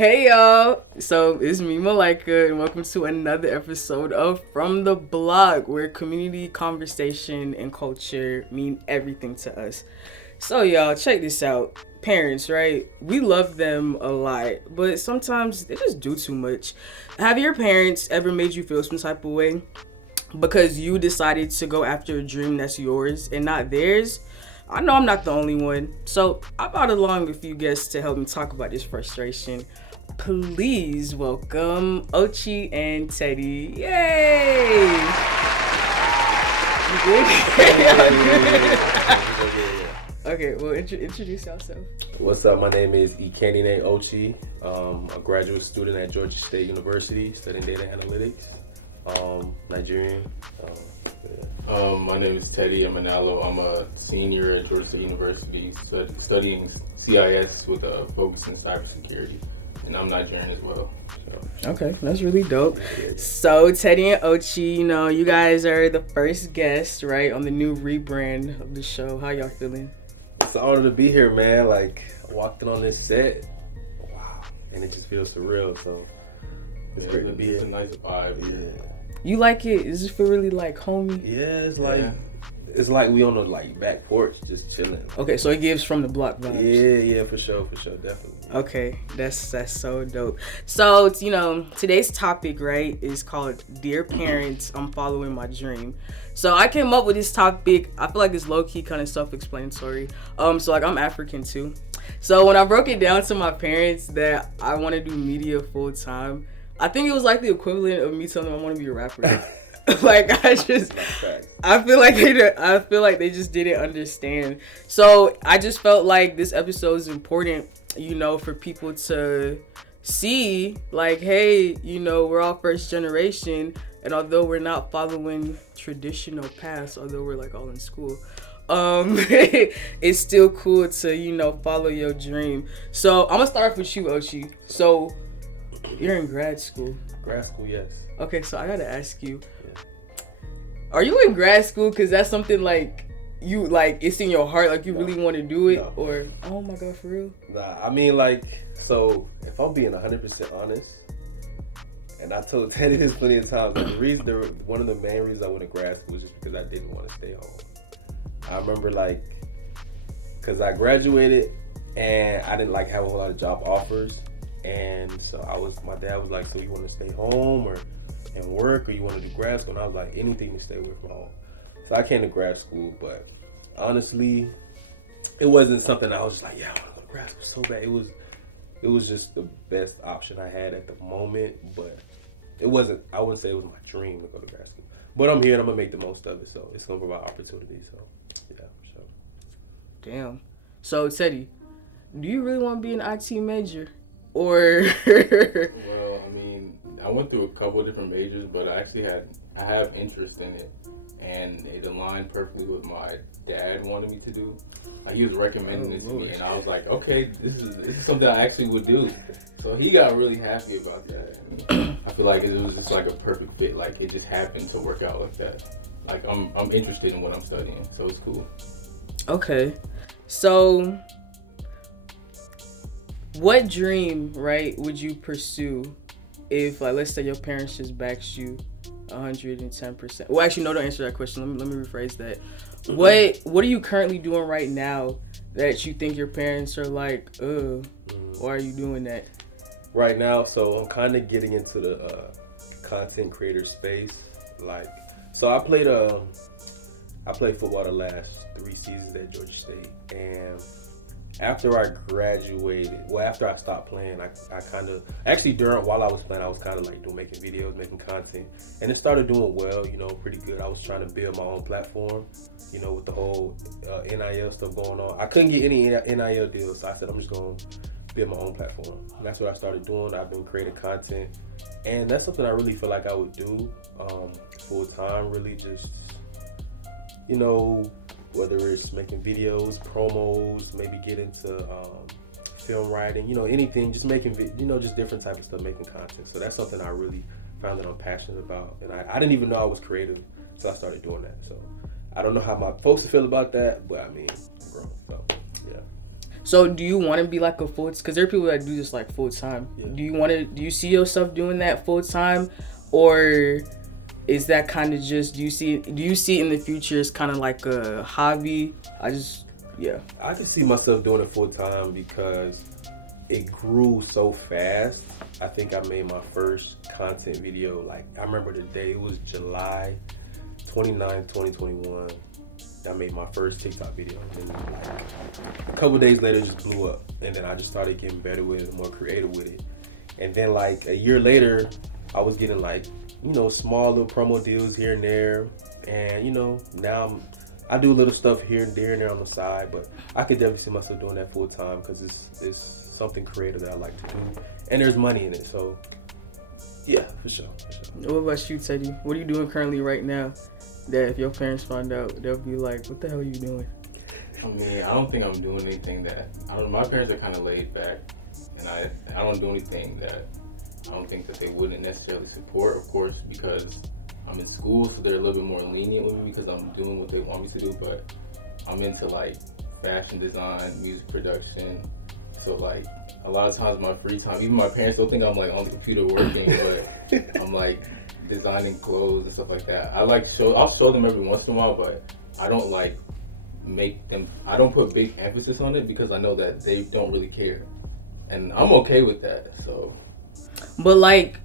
Hey y'all, so it's me Malika and welcome to another episode of From the Block, where community, conversation, and culture mean everything to us. So y'all, check this out. Parents, right? We love them a lot, but sometimes they just do too much. Have your parents ever made you feel some type of way because you decided to go after a dream that's yours and not theirs? I know I'm not the only one. So I brought along a few guests to help me talk about this frustration. Please welcome Ochi and Teddy. Yay! You good? Okay, well, introduce yourself. What's up? My name is Ikenine Ochi. A graduate student at Georgia State University studying data analytics. Nigerian. My name is Teddy Amanalo. I'm a senior at Georgia State University studying CIS with a focus in cybersecurity. And I'm Nigerian as well. So. Okay, that's really dope. So Teddy and Ochi, you guys are the first guests, right, on the new rebrand of the show. How y'all feeling? It's an honor to be here, man. Like, I walked in on this set. Wow. And it just feels surreal, so it's great to be here. It's a nice vibe. Yeah. You like it? Does it feel really like homey? Yeah, it's like we on the back porch just chilling. Okay, so it gives from the block vibes. Yeah, for sure, definitely. Okay, that's so dope. So, today's topic, right, is called Dear Parents I'm Following My Dream. So I came up with this topic. I feel like it's low-key kind of self-explanatory. So I'm African too. So when I broke it down to my parents that I want to do media full-time, I think it was like the equivalent of me telling them I want to be a rapper. I feel like they just didn't understand. So I just felt like this episode is important, for people to see, like, hey, we're all first generation, and although we're not following traditional paths, although we're all in school, it's still cool to follow your dream. So I'm gonna start off with you, Ochi. So you're in grad school. Grad school, yes. Okay, so I gotta ask you, are you in grad school because that's something you it's in your heart, you really want to do it? No. Or oh my god, for real? Nah, I mean, so if I'm being 100% honest, and I told Teddy this plenty of times, one of the main reasons I went to grad school was just because I didn't want to stay home. I remember because I graduated and I didn't have a whole lot of job offers, and so my dad was like, so you want to stay home and work, or you want to do grad school? And I was like, anything to stay away from home. So I came to grad school, but honestly, it wasn't something I was just yeah, I want to go to grad school so bad. It was just the best option I had at the moment, but I wouldn't say it was my dream to go to grad school. But I'm here and I'm gonna make the most of it, so it's gonna provide opportunities. So yeah, for sure. Damn. So Teddy, do you really want to be an IT major, or? Well, I mean, I went through a couple of different majors, but I have interest in it, and it aligned perfectly with what my dad wanted me to do. He was recommending this to me, and I was like, okay, this is something I actually would do. So he got really happy about that. And I feel like it was just a perfect fit. It just happened to work out like that. I'm interested in what I'm studying, so it's cool. Okay, so what dream, right, would you pursue if, let's say your parents just backed you 110%? Well, actually, no, don't answer that question. Let me rephrase that. What are you currently doing right now that you think your parents are why are you doing that? Right now, so I'm kind of getting into the content creator space. So I played football the last 3 seasons at Georgia State, and after I graduated, after I stopped playing, while I was playing, I was kind of making videos, making content, and it started doing well, pretty good. I was trying to build my own platform, with the whole NIL stuff going on. I couldn't get any NIL deals, so I said, I'm just going to build my own platform. And that's what I started doing. I've been creating content, and that's something I really feel like I would do full time, really just, whether it's making videos, promos, maybe get into film writing, anything, just making, just different type of stuff, making content. So that's something I really found that I'm passionate about. And I didn't even know I was creative until I started doing that. So I don't know how my folks feel about that, but I mean, I'm grown, so yeah. So do you want to be like a full? Because there are people that do this like full time. Yeah. Do you see yourself doing that full time, or is that kind of just do you see it in the future as kind of like a hobby? Yeah. I can see myself doing it full time because it grew so fast. I think I made my first content video, like, I remember the day, it was July 29th, 2021. I made my first TikTok video, and then like a couple days later it just blew up, and then I just started getting better with it, more creative with it. And then like a year later I was getting like, you know, small little promo deals here and there, and you know, now I do a little stuff here and there on the side, but I could definitely see myself doing that full time because it's something creative that I like to do, and there's money in it. So yeah, for sure. What about you, Teddy? What are you doing currently right now that if your parents find out, they'll be like, what the hell are you doing? I mean, I don't think I'm doing anything my parents are kind of laid back, and I don't do anything that I don't think that they wouldn't necessarily support, of course, because I'm in school, so they're a little bit more lenient with me because I'm doing what they want me to do, but I'm into like fashion design, music production, so like a lot of times my free time, even my parents don't think I'm like on the computer working, but I'm like designing clothes and stuff like that. I'll show them every once in a while, but I don't like I don't put big emphasis on it because I know that they don't really care, and I'm okay with that. So, but like,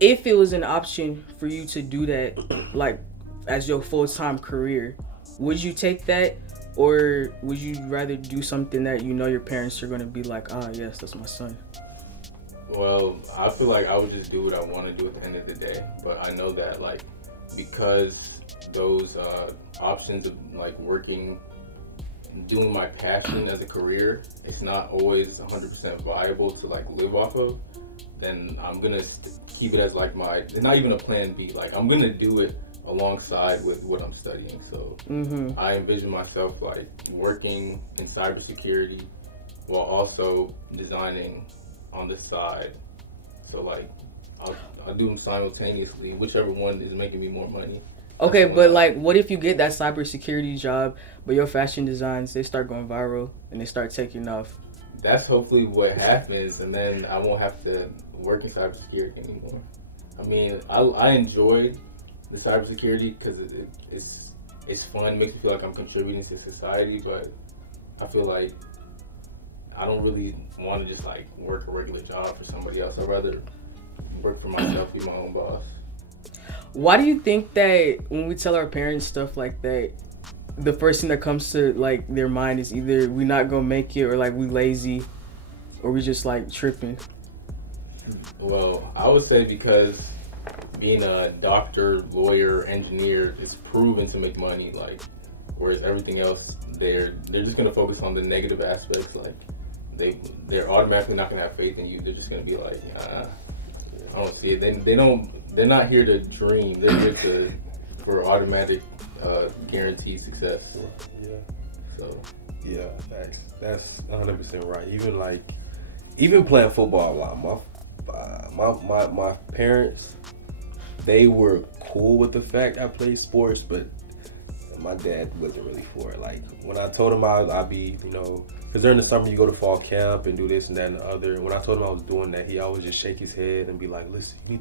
if it was an option for you to do that, like as your full-time career, would you take that, or would you rather do something that you know your parents are going to be like, yes, that's my son? Well, I feel like I would just do what I want to do at the end of the day, but I know that like because those options of like doing my passion as a career, it's not always 100% viable to like live off of, then I'm gonna keep it as like it's not even a plan B. Like I'm gonna do it alongside with what I'm studying. So I envision myself like working in cybersecurity while also designing on the side. So like I'll do them simultaneously, whichever one is making me more money. Okay, but like, what if you get that cybersecurity job, but your fashion designs, they start going viral and they start taking off? That's hopefully what happens, and then I won't have to work in cybersecurity anymore. I mean, I enjoy the cybersecurity because it's fun, makes me feel like I'm contributing to society, but I feel like I don't really want to just like work a regular job for somebody else. I'd rather work for myself, be my own boss. Why do you think that when we tell our parents stuff like that, the first thing that comes to like their mind is either we not gonna make it, or like we lazy, or we just like tripping? Well, I would say because being a doctor, lawyer, engineer is proven to make money, like, whereas everything else, they're just gonna focus on the negative aspects. Like they're automatically not gonna have faith in you. They're just gonna be like, I don't see it. They're not here to dream. They're here for automatic, guaranteed success. Yeah. So. Yeah, that's 100% right. Even playing football a lot, my parents, they were cool with the fact I played sports, but my dad wasn't really for it. Like when I told him I'd be, you know, because during the summer you go to fall camp and do this and that and the other. And when I told him I was doing that, he always just shake his head and be like, "Listen, you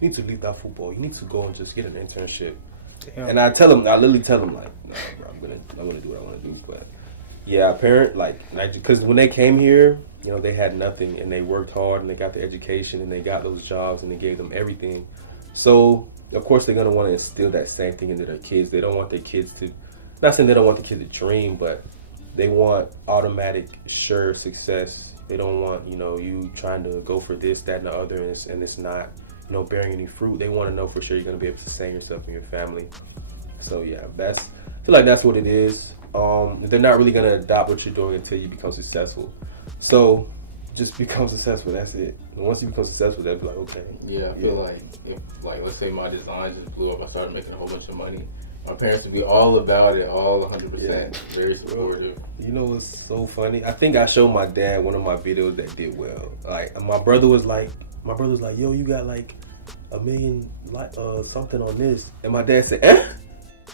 need to leave that football. You need to go and just get an internship." Damn. And I literally tell him like, "No, bro, I'm gonna do what I want to do." But yeah, because when they came here, you know, they had nothing and they worked hard and they got the education and they got those jobs and they gave them everything. So of course they're gonna want to instill that same thing into their kids. They don't want their kids to, not saying they don't want the kids to dream, but they want automatic, sure success. They don't want, you know, you trying to go for this, that, and the other, and it's not, you know, bearing any fruit. They want to know for sure you're going to be able to sustain yourself and your family. So yeah, I feel like that's what it is. They're not really going to adopt what you're doing until you become successful. So just become successful. That's it. And once you become successful, they'll be like, okay. Yeah, I feel like if, like, let's say my design just blew up, I started making a whole bunch of money. My parents would be all about it, all 100%. Yeah. Very supportive. You know what's so funny? I think I showed my dad one of my videos that did well. Like my brother was like, "Yo, you got like 1 million something on this," and my dad said, "Eh?"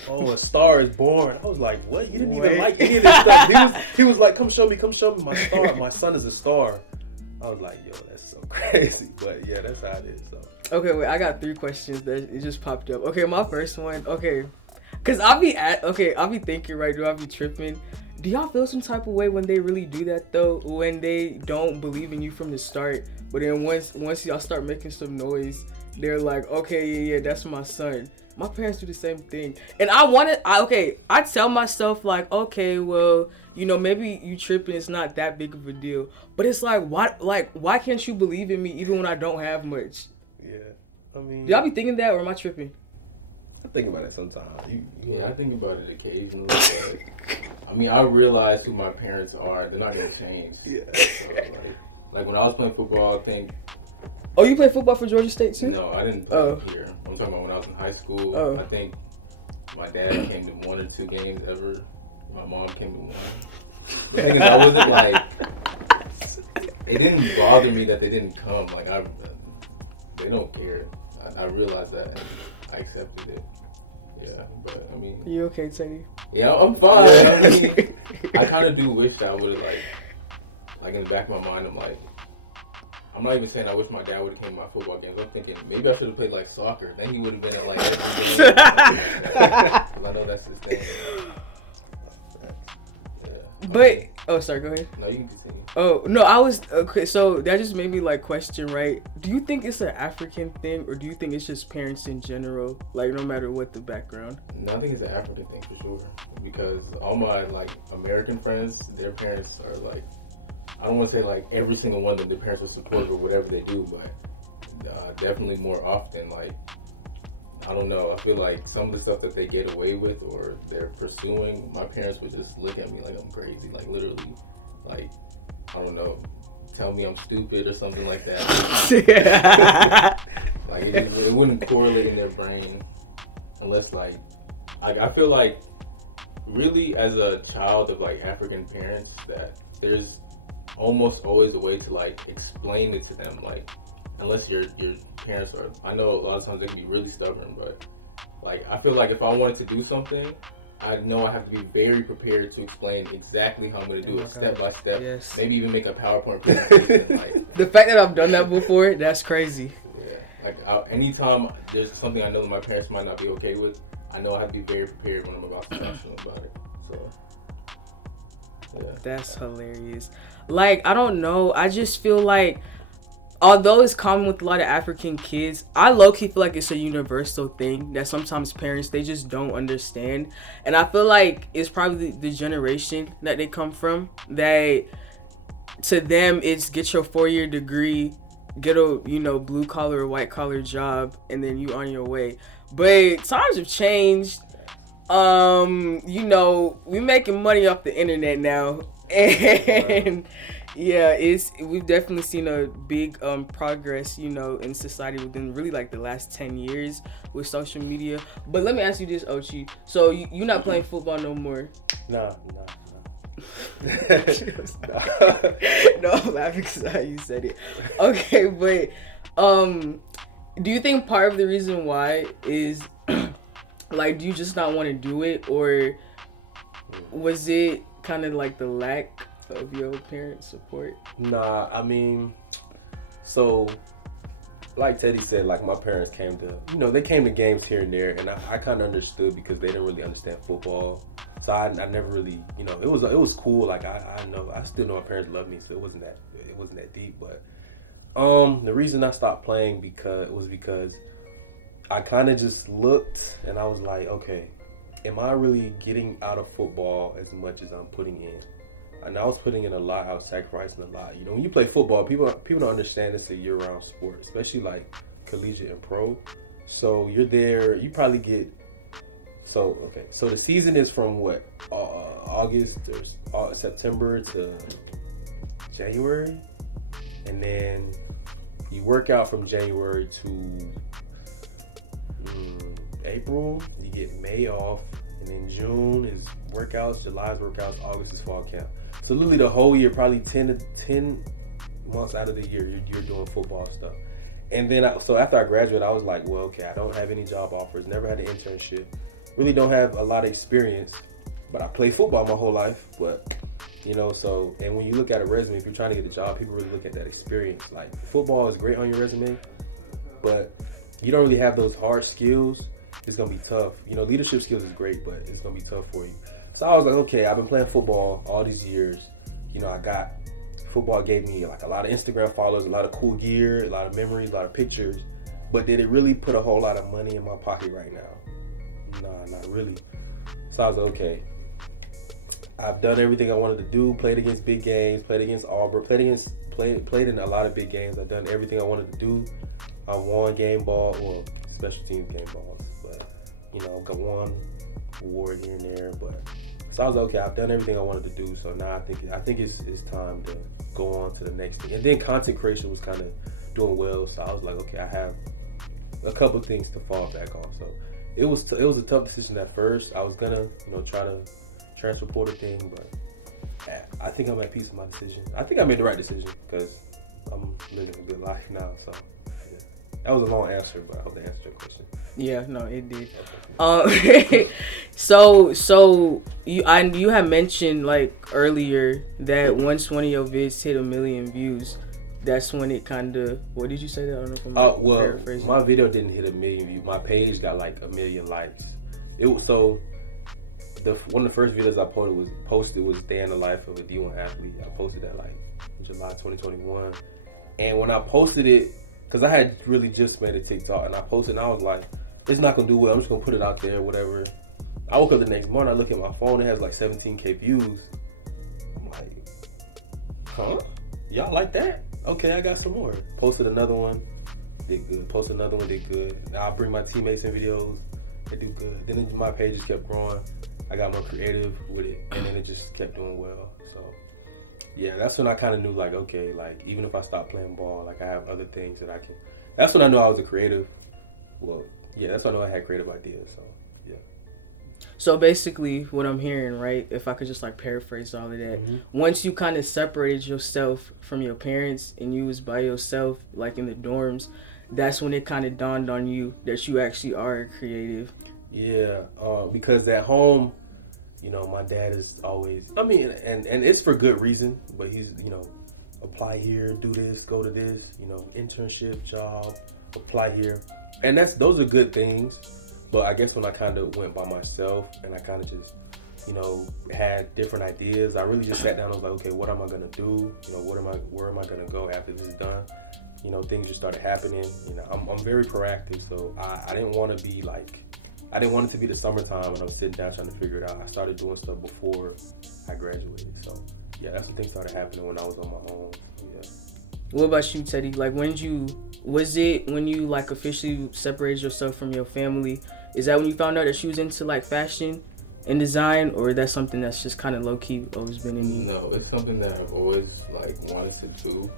oh, a star is born. I was like, what? You didn't even like any of this stuff. He was like, come show me my star. My son is a star. I was like, yo, that's so crazy. But yeah, that's how it is. So. Okay, wait, I got 3 questions that it just popped up. Okay, my first one, okay. Cause I'll be thinking, right, do I be tripping? Do y'all feel some type of way when they really do that though? When they don't believe in you from the start, but then once y'all start making some noise, they're like, okay, yeah, that's my son. My parents do the same thing. And I tell myself like, okay, well, you know, maybe you tripping, it's not that big of a deal. But it's like, why can't you believe in me even when I don't have much? Yeah, I mean, do y'all be thinking that, or am I tripping? I think about it sometimes. Yeah, I think about it occasionally. But, I mean, I realize who my parents are. They're not gonna change. Yeah. So, like when I was playing football, I think. Oh, you play football for Georgia State too? No, I didn't play here. I'm talking about when I was in high school. Oh. I think my dad came to 1 or 2 games ever. My mom came to 1. The thing is, I wasn't like. It didn't bother me that they didn't come. Like they don't care. I realized that and I accepted it. Yeah, but I mean. You okay, Teddy? Yeah, I'm fine. I mean, I kind of do wish that I would have like in the back of my mind, I'm not even saying I wish my dad would have came to my football games. I'm thinking maybe I should have played like soccer. Then he would have been at like every game. I know that's his thing. Yeah. But sorry, go ahead. No, you can continue. Oh no, I was okay. So that just made me like question, right? Do you think it's an African thing, or do you think it's just parents in general, like no matter what the background? No, I think it's an African thing for sure. Because all my like American friends, their parents are like. I don't want to say like every single one of them, their parents are supportive of whatever they do, but definitely more often, like, I don't know, I feel like some of the stuff that they get away with or they're pursuing, my parents would just look at me like I'm crazy, like literally, like, I don't know, tell me I'm stupid or something like that. Like, it wouldn't correlate in their brain unless, like, I feel like really as a child of like African parents that there's almost always a way to like explain it to them, like unless your parents are, I know a lot of times they can be really stubborn, but like I feel like if I wanted to do something, I know I have to be very prepared to explain exactly how I'm going to do it step by step. Yes. Maybe even make a PowerPoint presentation. Like, the fact that I've done that before, that's crazy. Yeah, like anytime there's something I know that my parents might not be okay with, I know I have to be very prepared when I'm about to talk to them about it. So yeah. That's hilarious. Like, I don't know. I just feel like, although it's common with a lot of African kids, I low-key feel like it's a universal thing that sometimes parents, they just don't understand. And I feel like it's probably the generation that they come from, that to them, it's get your 4-year degree, get a, blue-collar or white-collar job, and then you on your way. But times have changed. We making money off the internet now. And yeah, we've definitely seen a big progress, in society within really like the last 10 years with social media. But let me ask you this, Ochi. So you're not playing football no more? No. No, I'm laughing because how you said it. Okay, but do you think part of the reason why is like, do you just not want to do it, or was it kind of like the lack of your parents' support? Nah, I mean, so like Teddy said, like my parents came to, they came to games here and there, and I kind of understood because they didn't really understand football. So I never really, it was cool. Like I still know my parents love me, so it wasn't that deep. But the reason I stopped playing because I kind of just looked and I was like, okay, am I really getting out of football as much as I'm putting in? And I was putting in a lot. I was sacrificing a lot. When you play football, people don't understand it's a year-round sport, especially like collegiate and pro. So you're there. You probably get. So the season is from what August or September to January, and then you work out from January to April. You get May off, and then June is workouts, July's workouts, August is fall camp. So literally the whole year, probably 10 months out of the year, you're doing football stuff. And then so after I graduated, I was like, well, okay, I don't have any job offers, never had an internship. really don't have a lot of experience, but I played football my whole life. But so, and when you look at a resume, if you're trying to get a job, people really look at that experience. Like, football is great on your resume, but you don't really have those hard skills. It's gonna be tough. Leadership skills is great, but it's gonna be tough for you. So I was like, okay, I've been playing football all these years. Football gave me like a lot of Instagram followers, a lot of cool gear, a lot of memories, a lot of pictures. But did it really put a whole lot of money in my pocket right now? Nah, not really. So I was like, okay, I've done everything I wanted to do. Played against big games. Played against Auburn. Played in a lot of big games. I've done everything I wanted to do. I won game ball, well, special teams game balls, but got one award here and there. But so I was like, okay, I've done everything I wanted to do. So now I think it's time to go on to the next thing. And then content creation was kind of doing well. So I was like, okay, I have a couple of things to fall back on. So it was a tough decision at first. I was gonna try to transport a thing, but I think I'm at peace with my decision. I think I made the right decision because I'm living a good life now. So yeah. That was a long answer, but I hope that answered your question. Yeah, no, it did. So you had mentioned like earlier that once one of your vids hit 1 million views, that's when it kind of. What did you say? That I don't know if I'm paraphrasing. My video didn't hit 1 million views. My page got like 1 million likes. It was one of the first videos I posted was Day in the Life of a D1 athlete. I posted that like July 2021, and when I posted it, because I had really just made a TikTok, and I posted, and I was like, it's not gonna do well. I'm just gonna put it out there, whatever. I woke up the next morning, I look at my phone, it has like 17K views. I'm like, huh? Y'all like that? Okay, I got some more. Posted another one, did good. Posted another one, did good. Now I bring my teammates in videos, they do good. Then my page just kept growing. I got more creative with it, and then it just kept doing well. So yeah, that's when I kind of knew, like, okay, like, even if I stop playing ball, like, I have other things that I can. That's when I knew I was a creative. Well, yeah, that's when I knew I had creative ideas. So yeah. So basically, what I'm hearing, right, if I could just like paraphrase all of that, once you kind of separated yourself from your parents and you was by yourself, like in the dorms, that's when it kind of dawned on you that you actually are a creative. Yeah, because at home, my dad is always, and it's for good reason, but he's, apply here, do this, go to this, internship, job, apply here. And those are good things. But I guess when I kind of went by myself and I kind of just, had different ideas, I really just sat down and was like, okay, what am I going to do? Where am I going to go after this is done? Things just started happening. I'm very proactive, so I didn't want to be like, I didn't want it to be the summertime and I'm sitting down trying to figure it out. I started doing stuff before I graduated. So yeah, that's when things started happening when I was on my own. Yeah. What about you, Teddy? Like, when you like officially separated yourself from your family? Is that when you found out that she was into like fashion and design, or that's something that's just kind of low key always been in you? No, it's something that I've always like wanted to do.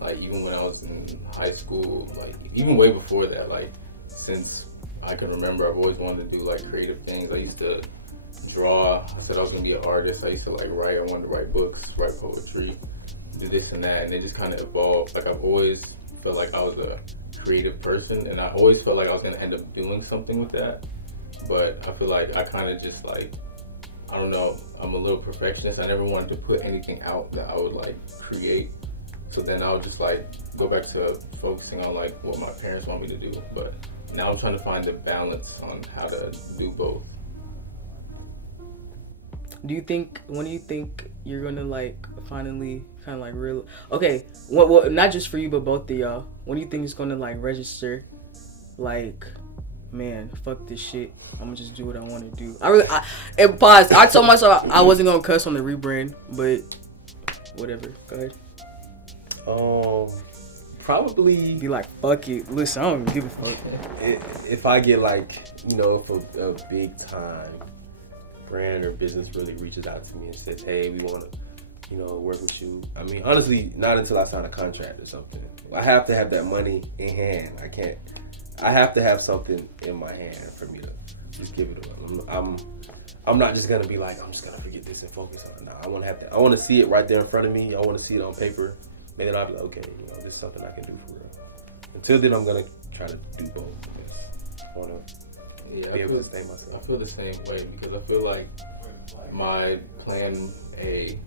Like, even when I was in high school, like even way before that, like since I can remember, I've always wanted to do like creative things. I used to draw. I said I was gonna be an artist. I used to like write. I wanted to write books, write poetry, do this and that, and it just kind of evolved. Like, I've always felt like I was a creative person, and I always felt like I was gonna end up doing something with that. But I feel like I kind of just like, I don't know, I'm a little perfectionist. I never wanted to put anything out that I would like create. So then I would just like go back to focusing on like what my parents want me to do. But now I'm trying to find the balance on how to do both. When do you think you're gonna like finally kind of like real? Okay, what not just for you but both of y'all. When do you think it's gonna like register? Like, man, fuck this shit. I'm gonna just do what I want to do. And pause. I told myself I wasn't gonna cuss on the rebrand, but whatever. Go ahead. Probably be like, fuck it. Listen, I don't even give a fuck. If I get like, if a big time brand or business really reaches out to me and says, hey, we want to, work with you. I mean, honestly, not until I sign a contract or something. I have to have that money in hand. I have to have something in my hand for me to just give it to them. I'm not just gonna be like, I'm just gonna forget this and focus on it. No, I want to have that. I want to see it right there in front of me. I want to see it on paper. And then I'll be like, okay, this is something I can do for real. Until then, I'm gonna try to do both. I want to Yeah, be able to sustain myself. I feel the same way because I feel like my plan A,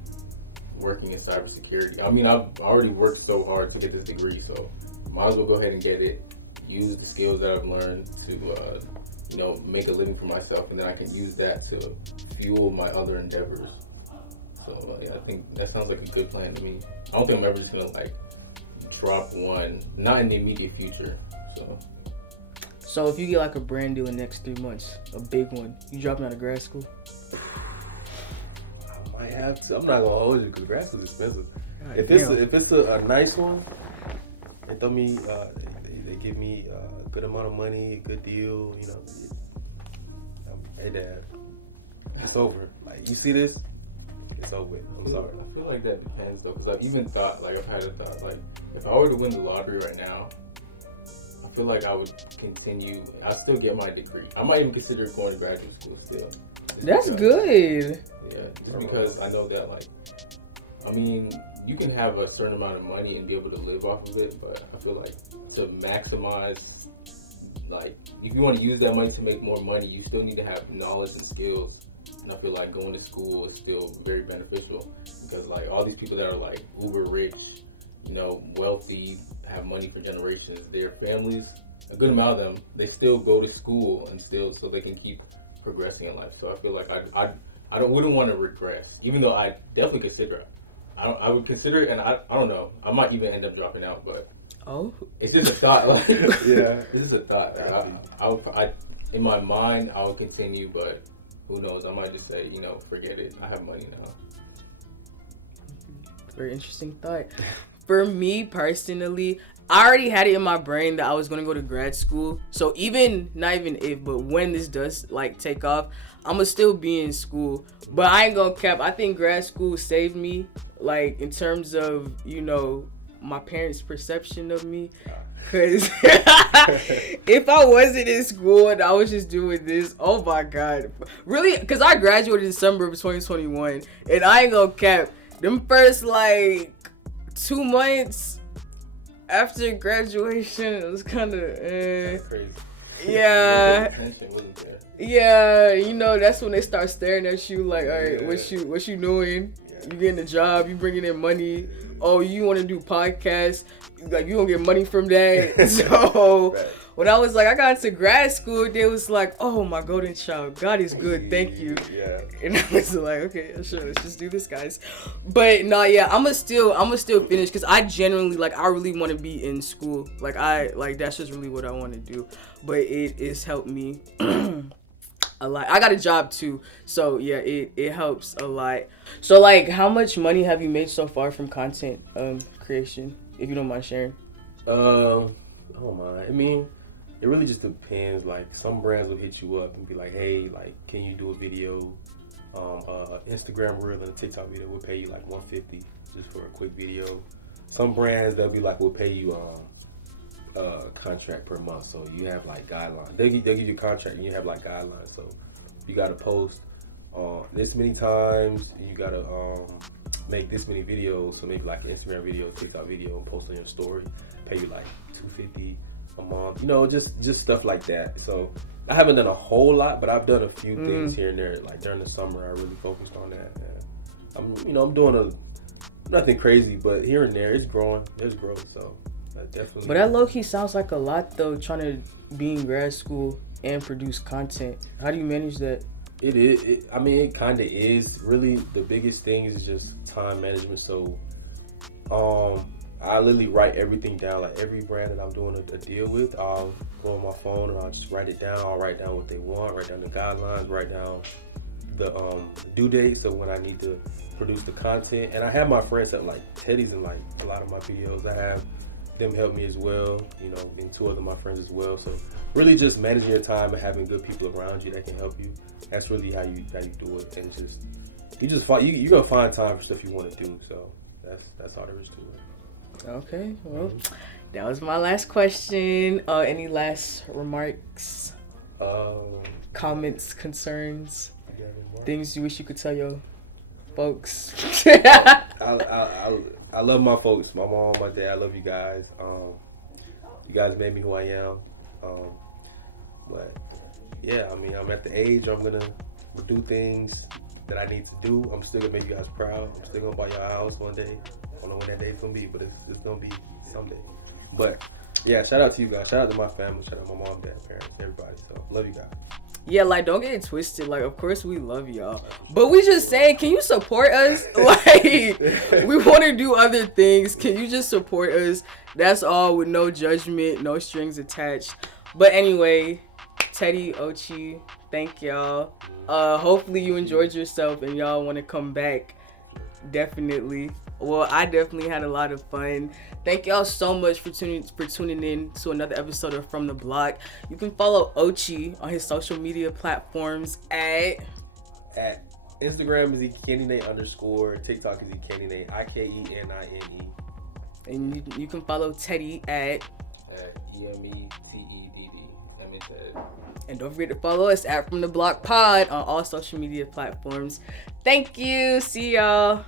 working in cybersecurity. I mean, I've already worked so hard to get this degree, so might as well go ahead and get it. Use the skills that I've learned to, make a living for myself, and then I can use that to fuel my other endeavors. So I think that sounds like a good plan to me. I don't think I'm ever just gonna drop one, not in the immediate future. So if you get like a brand deal in the next 3 months, a big one, you dropping out of grad school? I might have to. I'm not gonna hold you because grad school is expensive. God If it's a nice one, they throw me, they give me a good amount of money, a good deal. Hey dad, it's over. Like you see this, it's over. I'm sorry. I feel like that depends though, because I've even thought, I've had a thought, if I were to win the lottery right now, I feel like I would continue. I'd still get my degree. I might even consider going to graduate school still. That's good. Yeah, just because I know that, you can have a certain amount of money and be able to live off of it, but I feel like to maximize, if you want to use that money to make more money, you still need to have knowledge and skills. And I feel like going to school is still very beneficial because, all these people that are, uber rich, wealthy, have money for generations, their families, a good amount of them, they still go to school and still, so they can keep progressing in life. So I feel like I wouldn't want to regress, even though I definitely consider it. I would consider it, and I don't know. I might even end up dropping out, but it's just a thought. Yeah, it's just a thought. I in my mind, I would continue, but who knows? I might just say, forget it. I have money now. Very interesting thought. For me personally, I already had it in my brain that I was gonna go to grad school. So not even if, but when this does take off, I'ma still be in school. But I ain't gonna cap. I think grad school saved me, in terms of my parents' perception of me. Cause if I wasn't in school and I was just doing this, oh my god, really? Cause I graduated in December of 2021, and I ain't gonna cap. Them first 2 months after graduation, it was kind of crazy. Yeah. Attention wasn't there. Yeah, that's when they start staring at you all right, what you doing? Yeah. You getting a job, you bringing in money. Oh, you want to do podcasts? You gonna get money from that. So right. When I was I got into grad school, they was oh, my golden child, God is good, thank you. Yeah. And I was okay, sure, let's just do this, guys. But no, yeah, I'ma still finish because I genuinely I really want to be in school. That's just really what I want to do. But it has helped me a lot. I got a job too, so yeah, it helps a lot. So how much money have you made so far from content creation, if you don't mind sharing? I don't mind. I mean, it really just depends. Some brands will hit you up and be hey, can you do a video, Instagram reel and a TikTok video? We'll pay you $150 just for a quick video. Some brands they'll be we'll pay you contract per month, so you have guidelines. They'll give you a contract and you have guidelines. So you gotta post this many times. You gotta make this many videos. So maybe an Instagram video, TikTok video, and post on your story. Pay you $250 a month. Just stuff like that. So I haven't done a whole lot, but I've done a few things here and there. During the summer, I really focused on that. And I'm doing nothing crazy, but here and there, it's growing. There's growth. So. Definitely. But that low-key sounds like a lot though, trying to be in grad school and produce content. How do you manage that? It is. It kind of is. Really, the biggest thing is just time management. So, I literally write everything down. Every brand that I'm doing a deal with, I'll go on my phone and I'll just write it down. I'll write down what they want, write down the guidelines, write down the due date. So when I need to produce the content, and I have my friends at Teddy's and a lot of my videos. I have them help me as well, and 2 other my friends as well. So really just managing your time and having good people around you that can help you. That's really how you do it. And you're gonna find time for stuff you want to do. So that's all there is to it. Okay, well, that was my last question. Any last remarks, comments, concerns, things you wish you could tell your folks? I love my folks, my mom, my dad. I love you guys. You guys made me who I am. But yeah, I mean, I'm at the age I'm gonna do things that I need to do. I'm still gonna make you guys proud. I'm still gonna buy your house one day. I don't know when that day's gonna be, but it's gonna be someday. But yeah, shout out to you guys. Shout out to my family. Shout out to my mom, dad, parents, everybody. So love you guys. Yeah, like, don't get it twisted. Like, of course we love y'all, but we just saying, can you support us? Like, we want to do other things. Can you just support us? That's all, with no judgment, no strings attached. But anyway, Teddy, Ochi, thank y'all. Hopefully you enjoyed yourself and y'all want to come back. Definitely. Well, I definitely had a lot of fun. Thank y'all so much for tuning in to another episode of From the Block. You can follow Ochi on his social media platforms at Instagram is @eKennyNate_. TikTok is eKennyNate, IKENINE. And you can follow Teddy at EMETEDD. And don't forget to follow us at From the Block Pod on all social media platforms. Thank you. See y'all.